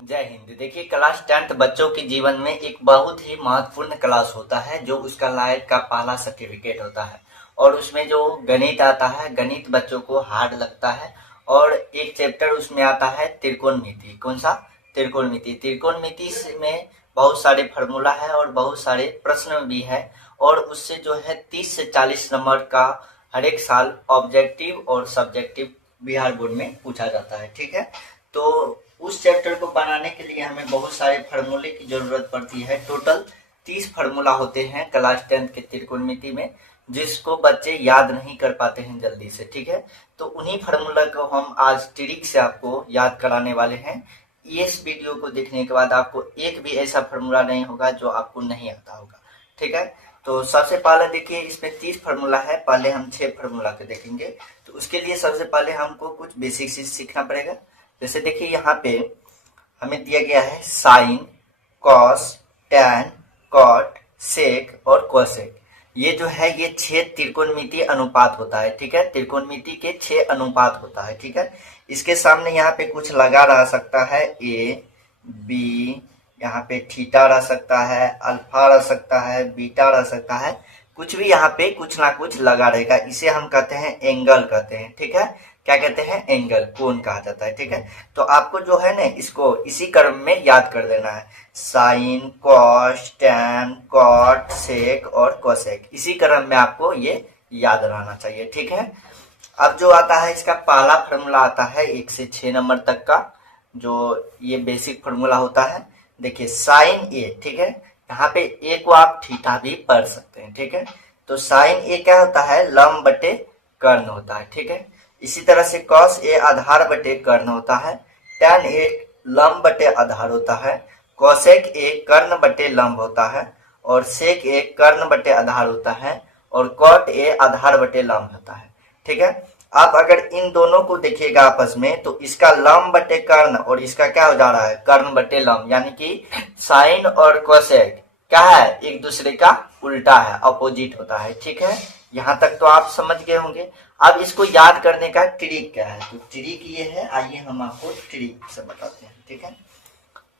जय हिंद। देखिए, class 10th बच्चों के जीवन में एक बहुत ही महत्वपूर्ण क्लास होता है जो उसका लाइफ का पहला सर्टिफिकेट होता है। और उसमें जो गणित आता है, गणित बच्चों को हार्ड लगता है। और एक चैप्टर उसमें आता है त्रिकोणमिति। कौन सा? त्रिकोणमिति। त्रिकोणमिति में बहुत सारे फार्मूला है और बहुत सारे प्रश्न भी है। और उससे जो है 30 से 40 नंबर का हर एक साल ऑब्जेक्टिव और सब्जेक्टिव बिहार बोर्ड में पूछा जाता है। ठीक है, तो उस चैप्टर को बनाने के लिए हमें बहुत सारे फार्मूले की जरूरत पड़ती है। टोटल 30 फार्मूला होते हैं क्लास 10th के त्रिकोणमिति में, जिसको बच्चे याद नहीं कर पाते हैं जल्दी से। ठीक है, तो उन्हीं फार्मूला को हम आज ट्रिक से आपको याद कराने वाले हैं। इस वीडियो को देखने के बाद आपको एक भी ऐसा फार्मूला नहीं होगा जो आपको नहीं आता होगा। ठीक है, तो सबसे पहले देखिए, इसमें 30 फार्मूला है। पहले हम 6 फार्मूला को देखेंगे। तो उसके लिए सबसे पहले हमको कुछ बेसिक चीज सीखना पड़ेगा। जैसे देखिए, यहाँ पे हमें दिया गया है साइन, कॉस, टैन, कॉट, सेक और कोसेक। ये जो है ये 6 त्रिकोणमिति अनुपात होता है। ठीक है, त्रिकोणमिति के 6 अनुपात होता है। ठीक है, इसके सामने यहाँ पे कुछ लगा रह सकता है, ए बी, यहाँ पे थीटा रह सकता है, अल्फा रह सकता है, बीटा रह सकता है। कुछ भी यहाँ पे कुछ ना कुछ लगा रहेगा। इसे हम कहते हैं एंगल कहते हैं। ठीक है, क्या कहते हैं? एंगल, कोण कहा जाता है। ठीक है, तो आपको जो है ना इसको इसी क्रम में याद कर देना है। साइन, कॉस, टैन, कॉट, सेक और कोसेक, इसी क्रम में आपको ये याद रहना चाहिए। ठीक है, अब जो आता है इसका पहला फार्मूला आता है 1 से 6 नंबर तक का, जो ये बेसिक फार्मूला होता है। देखिए, साइन ए। ठीक है, यहाँ पे ए को आप थीटा भी पढ़ सकते हैं। ठीक है, तो साइन ए क्या होता है? लंब बटे कर्ण होता है। ठीक है, इसी तरह से कॉस ए आधार बटे कर्ण होता है। टैन ए लंब बटे आधार होता है। कोसेक ए कर्ण बटे लंब होता है। और सेक ए कर्ण बटे आधार होता है। और कॉट ए आधार बटे लंब होता है। ठीक है, आप अगर इन दोनों को देखिएगा आपस में, तो इसका लंब बटे कर्ण और इसका क्या हो जा रहा है? कर्ण बटे लंब, यानी कि साइन और कोसेक क्या है? एक दूसरे का उल्टा है, अपोजिट होता है। ठीक है, यहाँ तक तो आप समझ गए होंगे। अब इसको याद करने का ट्रिक क्या है? तो ट्रिक ये है, आइए हम आपको ट्रिक से बताते हैं। ठीक है,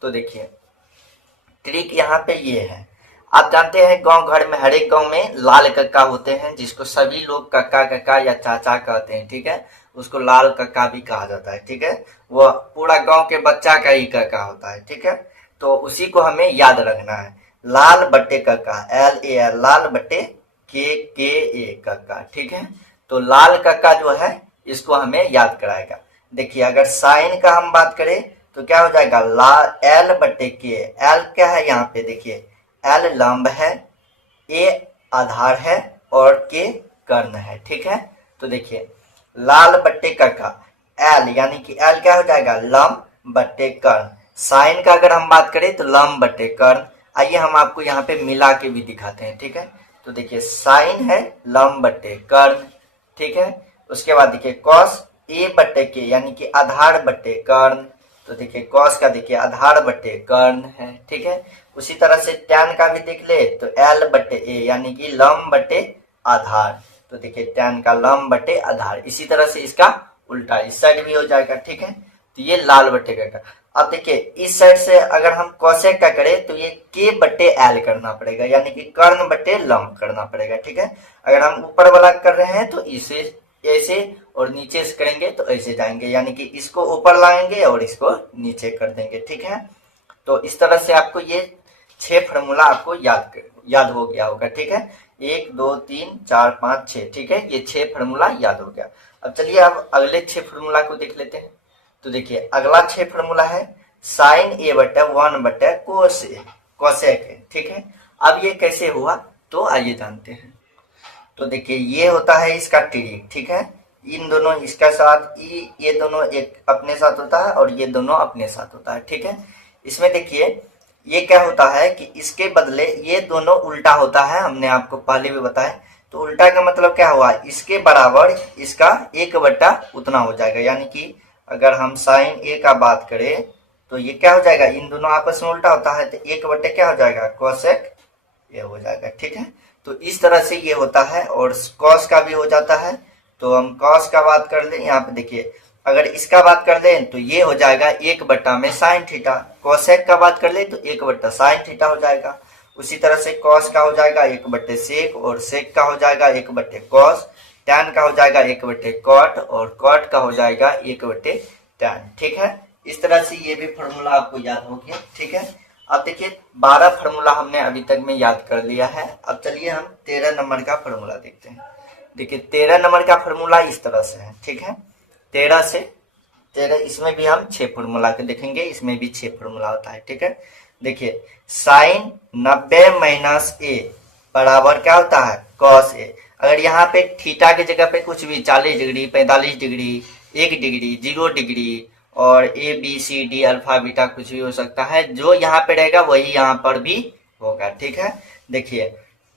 तो देखिए, ट्रिक यहाँ पे ये है। आप जानते हैं गांव घर में, हर एक गांव में लाल कक्का होते हैं, जिसको सभी लोग कक्का कक्का या चाचा कहते हैं। ठीक है, उसको लाल कक्का भी कहा जाता है। ठीक है, वह पूरा गांव के बच्चा का ही कक्का होता है। ठीक है, तो उसी को हमें याद रखना है। लाल बट्टे कक्का, एल ए एल, लाल बट्टे के ए कक्का। ठीक है, तो लाल कक्का जो है इसको हमें याद कराएगा। देखिए, अगर साइन का हम बात करें तो क्या हो जाएगा? लाल एल बटे के। एल क्या है यहाँ पे? देखिए, एल लंब है, ए आधार है और के कर्ण है। ठीक है, तो देखिए, लाल बट्टे कक्का, एल यानी कि एल क्या हो जाएगा? लंब बट्टे कर्ण। साइन का अगर हम बात करें तो लंब बट्टे कर्ण। आइए हम आपको यहाँ पे मिला के भी दिखाते हैं। ठीक है, तो देखिए, साइन है लंब बट्टे कर्ण। ठीक है, उसके बाद देखिए कॉस ए बट्टे के, यानी कि आधार बट्टे कर्ण। तो देखिए, कॉस का देखिए आधार बट्टे कर्ण है। ठीक है, उसी तरह से टैन का भी देख ले तो एल बट्टे ए, यानी कि लंब बट्टे आधार। तो देखिए, टैन का लंब बट्टे आधार। इसी तरह से इसका उल्टा इस साइड भी हो जाएगा। ठीक है, तो ये लाल बट्टे का। अब देखिए, इस साइड से अगर हम कोसेक का करें तो ये के बट्टे एल करना पड़ेगा, यानी कि कर्ण बट्टे लंब करना पड़ेगा। ठीक है, अगर हम ऊपर वाला कर रहे हैं तो इसे ऐसे और नीचे से करेंगे तो ऐसे जाएंगे, यानी कि इसको ऊपर लाएंगे और इसको नीचे कर देंगे। ठीक है, तो इस तरह से आपको ये 6 फार्मूला आपको याद हो गया होगा। ठीक है, 1 2 3 4 5 6। ठीक है, ये 6 फार्मूला याद हो गया। अब चलिए अब अगले 6 फार्मूला को देख लेते हैं। तो देखिए, अगला 6 फार्मूला है साइन ए बटे 1 बटे कोसेक है। ठीक है, अब ये कैसे हुआ तो आइए जानते हैं। तो देखिए, ये होता है इसका ट्रिक। ठीक है, इन दोनों इसका साथ ये दोनों एक अपने साथ होता है और ये दोनों अपने साथ होता है। ठीक है, इसमें देखिए ये क्या होता है कि इसके बदले ये दोनों उल्टा होता है। हमने आपको पहले भी बताया। तो उल्टा का मतलब क्या हुआ? इसके बराबर इसका 1 बट्टा उतना हो जाएगा, यानी कि अगर हम साइन ए का बात करें तो ये क्या हो जाएगा? इन दोनों आपस में उल्टा होता है तो 1 बट्टे क्या हो जाएगा? कोसेक ये हो जाएगा। ठीक है, तो इस तरह से ये होता है। और कॉस का भी हो जाता है। तो हम कॉस का बात कर लें, यहाँ पे देखिए अगर इसका बात कर लें तो ये हो जाएगा 1 बट्टा में साइन थीटा। कोसेक का बात कर ले तो 1 बट्टा साइन थीटा हो जाएगा। उसी तरह से कॉस का हो जाएगा 1 बट्टे सेक, और सेक का हो जाएगा 1 बट्टे कॉस, टैन का हो जाएगा 1 बट्टे कॉट, और कॉट का हो जाएगा 1 बट्टे टैन। ठीक है, इस तरह से ये भी फॉर्मूला आपको याद हो गया। ठीक है, अब देखिए 12 फार्मूला हमने अभी तक में याद कर लिया है। अब चलिए हम 13 नंबर का फार्मूला देखते हैं। देखिए 13 नंबर का फार्मूला इस तरह से है। ठीक है, 13 से 13, इसमें भी हम 6 फार्मूला के देखेंगे, इसमें भी 6 फार्मूला होता है। ठीक है, देखिए साइन 90 माइनस ए बराबर क्या होता है, कॉस ए। अगर यहाँ पे थीटा की जगह पे कुछ भी 40 डिग्री, 45 डिग्री, 1 डिग्री, 0 डिग्री और A B C D alpha beta कुछ भी हो सकता है, जो यहाँ पे रहेगा वही यहाँ पर भी होगा। ठीक है, देखिए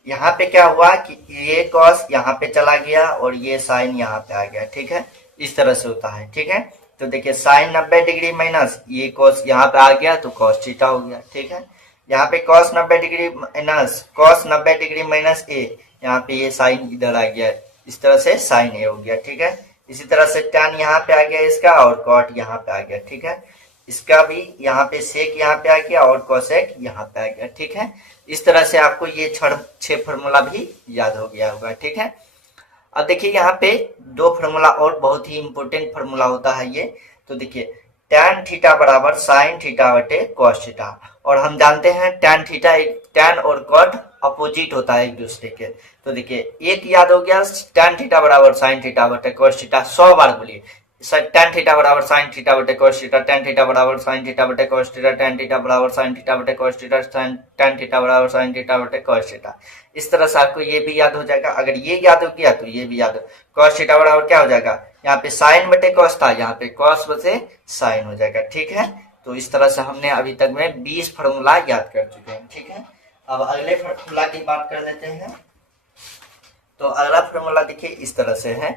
यहाँ पे क्या हुआ कि ये कॉस यहाँ पे चला गया और ये साइन यहाँ पे आ गया। ठीक है, इस तरह से होता है। ठीक है, तो देखिए साइन 90 डिग्री माइनस ये कॉस यहाँ पे आ गया तो कॉस थीटा हो गया। ठीक है, यहाँ पे cos 90 degree minus cos 90 degree minus A, यहाँ पे ये साइन इधर आ गया, इस तरह से साइन ए हो गया। ठीक है, इसी तरह से टैन यहाँ पे आ गया इसका, और कॉट यहाँ पे आ गया। ठीक है, इसका भी यहाँ पे सेक यहाँ पे आ गया और कोसेक यहाँ पे आ गया। ठीक है, इस तरह से आपको ये 6 फार्मूला भी याद हो गया होगा। ठीक है, अब देखिए यहाँ पे 2 फार्मूला और बहुत ही इंपॉर्टेंट फार्मूला होता है ये। तो देखिए टैन थीटा बराबर साइन थीटा बटे कॉस थीटा, और हम जानते हैं टैन थीटा टैन और कॉट अपोजिट होता है एक दूसरे के। तो देखिए एक याद हो गया, टैन थीटा बराबर साइन थीटा बटे कॉस थीटा। 100 बार बोलिए, टैन थीटा बराबर साइन थीटा बटे कॉस थीटा, टैन थीटा बराबर साइन थीटा बटे कॉस थीटा, टैन थीटा बराबर साइन थीटा बटे कॉस थीटा, टैन थीटा बराबर साइन थीटा बटे कॉस थीटा। इस तरह से आपको ये भी याद हो जाएगा। अगर ये याद हो गया तो ये भी याद हो। कॉस थीटा बराबर क्या हो जाएगा, यहाँ पे साइन बटे कॉस था, यहाँ पे कॉस बटे साइन हो जाएगा। ठीक है, तो इस तरह से हमने अभी तक में 20 फार्मूला याद कर चुके हैं। ठीक है, अब अगले फार्मूला की बात कर लेते हैं। तो अगला फार्मूला देखिए इस तरह से है।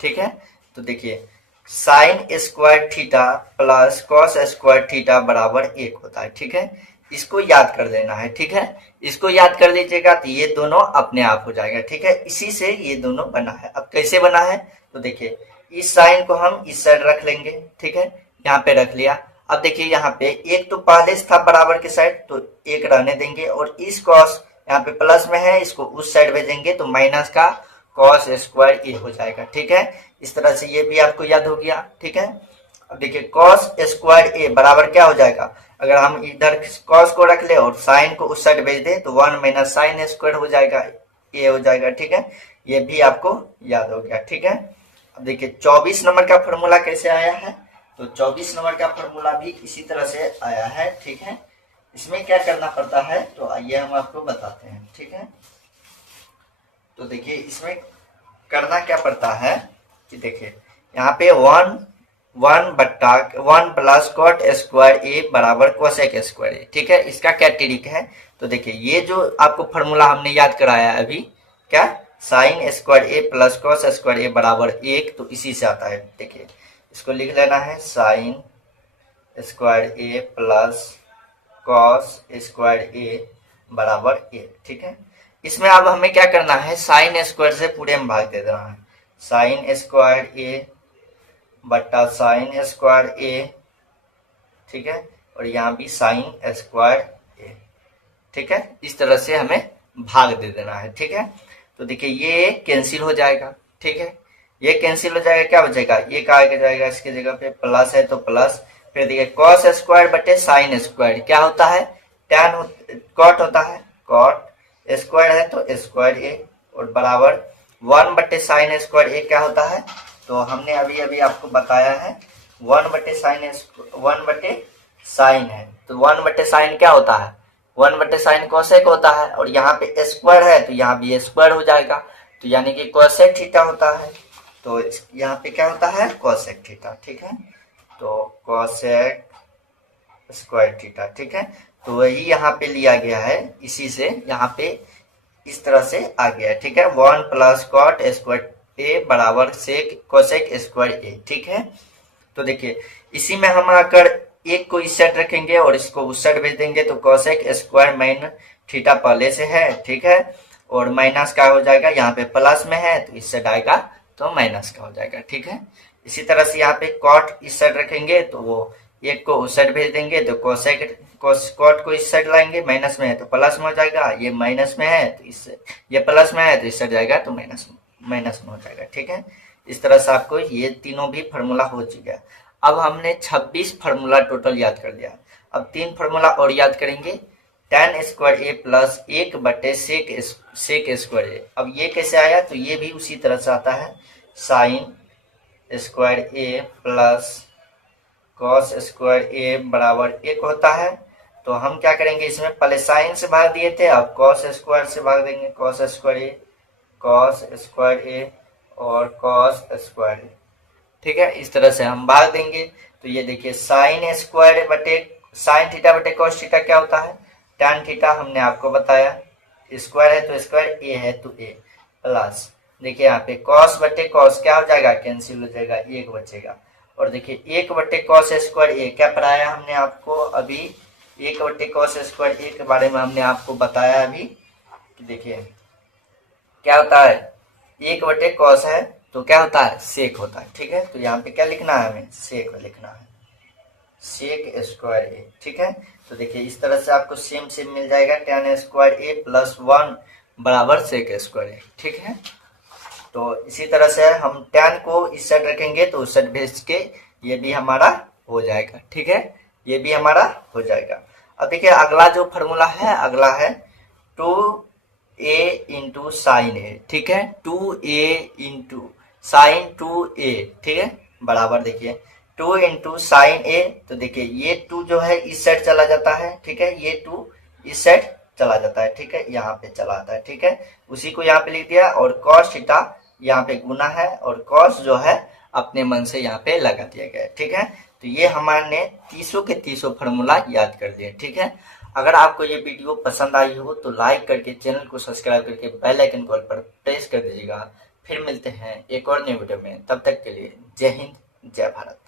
ठीक है, तो देखिए sine square theta plus cos square theta बराबर 1 होता है। ठीक है, इसको याद कर लेना है। ठीक है, इसको याद कर लीजिएगा तो ये दोनों अपने आप हो जाएगा। ठीक है, इसी से ये दोनों बना है। अब कैसे बना है, तो देखिए इस साइन को हम इस साइड रख लेंगे। ठीक है, यहाँ पे रख लिया। अब देखिए यहाँ पे एक तो पहले था बराबर के साइड, तो 1 रहने देंगे, और इस कॉस यहाँ पे प्लस में है, इसको उस साइड भेजेंगे तो माइनस का कॉस स्क्वायर ए हो जाएगा। ठीक है, इस तरह से ये भी आपको याद हो गया। ठीक है, अब देखिए कॉस स्क्वायर ए बराबर क्या हो जाएगा, अगर हम इधर कॉस को रख ले और साइन को उस साइड भेज दे तो 1 माइनस साइन स्क्वायर हो जाएगा, ए हो जाएगा। ठीक है, ये भी आपको याद हो गया। ठीक है, अब देखिए 24 नंबर का फॉर्मूला कैसे आया है, तो 24 नंबर का फॉर्मूला भी इसी तरह से आया है। ठीक है, इसमें क्या करना पड़ता है तो आइए हम आपको बताते हैं। ठीक है, तो देखिए इसमें करना क्या पड़ता है कि देखिए यहाँ पे 1 प्लस कॉट स्क्वायर ए बराबर कोसेक स्क्वायर ए। ठीक है, इसका क्या ट्रिक है, तो देखिए ये जो आपको फॉर्मूला हमने याद कराया अभी, क्या साइन स्क्वायर ए प्लस कॉस स्क्वायर ए बराबर 1, तो इसी से आता है। देखिए इसको लिख लेना है साइन स्क्वायर ए प्लस कॉस स्क्वायर ए बराबर 1। ठीक है, इसमें अब हमें क्या करना है, साइन स्क्वायर से पूरे में भाग दे देना है। साइन स्क्वायर ए बट्टा साइन स्क्वायर ए। ठीक है, और यहाँ भी साइन स्क्वायर ए। ठीक है, इस तरह से हमें भाग दे देना है। ठीक है, तो देखिए ये कैंसिल हो जाएगा। ठीक है, ये कैंसिल हो जाएगा, क्या बचेगा, ये का आ जाएगा इसके जगह पे, प्लस है तो प्लस, फिर देखिए कॉस स्क्वायर बटे साइन स्क्वायर क्या होता है, टैन कॉट होता है, कॉट स्क्वायर है तो स्क्वायर ए, और बराबर 1 बटे साइन स्क्वायर ए क्या होता है, तो हमने अभी अभी आपको बताया है 1 बटे साइन है, तो 1 बटे साइन क्या होता है, 1 बटे साइन कोसेक होता है, और यहाँ पे स्क्वायर है तो यहाँ भी स्क्वायर हो जाएगा, तो यानी कि कोसेक थीटा होता है। तो यहाँ पे क्या होता है, कोसेक थीटा। ठीक है, तो कोसेक स्क्वायर थीटा। ठीक है, तो वही यहाँ पे लिया गया है, इसी से यहाँ पे इस तरह से आ गया है। ठीक है, 1 प्लस कॉट स्क्वायर ए बराबर सेक कोसेक स्क्वायर ए। ठीक है, तो देखिए इसी में हम आकर एक को इस साइड रखेंगे और इसको उस साइड भेज देंगे, तो कोसेक स्क्वायर माइन थीटा पहले से है। ठीक है, और माइनस का हो जाएगा, यहाँ पे प्लस में है तो इस साइड आएगा तो माइनस का हो जाएगा। ठीक है, इसी तरह से यहाँ पे कॉट इस साइड रखेंगे तो वो एक को उस साइड भेज देंगे, तो कोसेक कॉट को इस साइड लाएंगे, माइनस में है तो प्लस में हो जाएगा, ये माइनस में है तो इस ये प्लस में है तो इस साइड जाएगा तो माइनस में हो जाएगा। ठीक है, इस तरह से आपको ये तीनों भी फार्मूला हो चुका है। अब हमने 26 फार्मूला टोटल याद कर लिया। अब 3 फार्मूला और याद करेंगे, tan स्क्वायर ए प्लस 1/sec स्क्वायर ए। अब ये कैसे आया, तो ये भी उसी तरह से आता है, साइन स्क्वायर ए प्लस कॉस स्क्वायर ए बराबर 1 होता है। तो हम क्या करेंगे, इसमें पहले साइन से भाग दिए थे, अब कॉस स्क्वायर से भाग देंगे, कॉस स्क्वायर ए और कॉस स्क्वायर ए। ठीक है, इस तरह से हम भाग देंगे। तो ये देखिए साइन स्क्वायर बटे साइन थीटा बटे कॉस थीटा क्या होता है, tan थीटा हमने आपको बताया, स्क्वायर है तो स्क्वायर, ए है तो ए, प्लस देखिए यहाँ पे कॉस बटे कॉस क्या हो जाएगा, कैंसिल हो जाएगा, 1 बचेगा। और देखिए 1 बटे कॉस स्क्वायर ए क्या पढ़ाया हमने आपको अभी, 1 बटे कॉस स्क्वायर ए के बारे में हमने आपको बताया अभी कि देखिए क्या होता है, 1 बटे कॉस है तो क्या होता है, सेक होता है। ठीक है, तो यहाँ पे क्या लिखना है, हमें सेक लिखना है, सेक स्क्वायर ए। ठीक है, तो देखिए इस तरह से आपको सेम मिल जाएगा, tan स्क्वायर ए प्लस 1 बराबर सेक स्क्वायर ए। ठीक है, तो इसी तरह से हम tan को इस साइड रखेंगे तो उस साइड भेज के ये भी हमारा हो जाएगा। ठीक है, ये भी हमारा हो जाएगा। अब देखिए अगला जो फॉर्मूला है, अगला है 2a इंटू साइन ए। ठीक है, 2a इंटू साइन 2a। ठीक है, बराबर देखिए 2 इंटू साइन ए, तो देखिए ये 2 जो है इस साइड चला जाता है। ठीक है, ये 2 इस साइड चला जाता है। ठीक है, यहाँ पे चला आता है। ठीक है, उसी को यहाँ पे लिख दिया, और कॉस थीटा यहाँ पे गुना है और कॉस जो है अपने मन से यहाँ पे लगा दिया गया है। ठीक है, तो ये हमारे 30 के 30 फार्मूला याद कर दिए। ठीक है, अगर आपको ये वीडियो पसंद आई हो तो लाइक करके चैनल को सब्सक्राइब करके बेल आइकन कॉल पर प्रेस कर दीजिएगा। फिर मिलते हैं एक और नए वीडियो में, तब तक के लिए जय हिंद जय भारत।